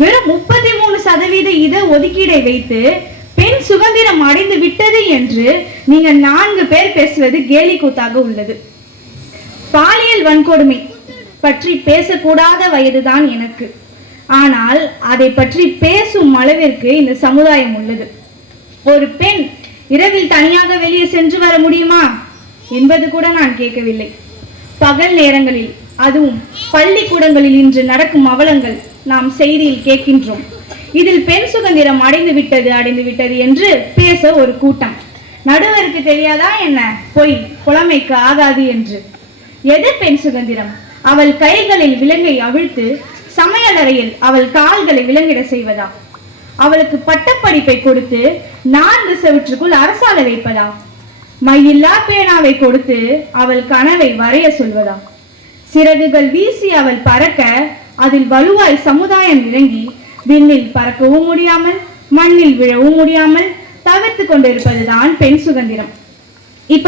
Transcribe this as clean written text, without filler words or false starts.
வெறும் 33% இட ஒதுக்கீடை வைத்து பெண் சுதந்திரம் அடைந்து விட்டது என்று நீங்க 4 பேர் பேசுவது கேலி கூத்தாக உள்ளது. பாலியல் வன்கொடுமை பற்றி பேசக்கூடாத வயதுதான் எனக்கு. ஆனால் அதை பற்றி பேசும் அளவிற்கு இந்த சமுதாயம் உள்ளது. ஒரு பெண் இரவில் தனியாக வெளியே சென்று வர முடியுமா என்பது கூட நான் கேட்கவில்லை. பகல் நேரங்களில், அதுவும் பள்ளிக்கூடங்களில் இன்று நடக்கும் அவலங்கள் நாம் செய்தியில் கேட்கின்றோம். இதில் பெண் சுதந்திரம் அடைந்து விட்டது என்று பேச ஒரு கூட்டம். நடுவருக்கு தெரியாதா என்ன பொய் புலமைக்கு ஆகாது என்று? எது பெண் சுதந்திரம்? அவள் கைகளில் விலங்கை அவிழ்த்து சமையலறையில் அவள் கால்களை விலங்கிட செய்வதா? அவளுக்கு பட்டப்படிப்பை கொடுத்து 4 செவற்றுக்குள் அரசால வைப்பதா? மையில்லா பேனாவை கொடுத்து அவள் கனவை வரைய சொல்வதா? சிறகுகள் வீசி அவள் பறக்க அதில் வலுவாய் சமுதாயம் இறங்கி விண்ணில் பறக்கவும் முடியாமல் மண்ணில் விழவும் முடியாமல் தவிர்த்து கொண்டிருப்பதுதான் பெண் சுதந்திரம். இப்ப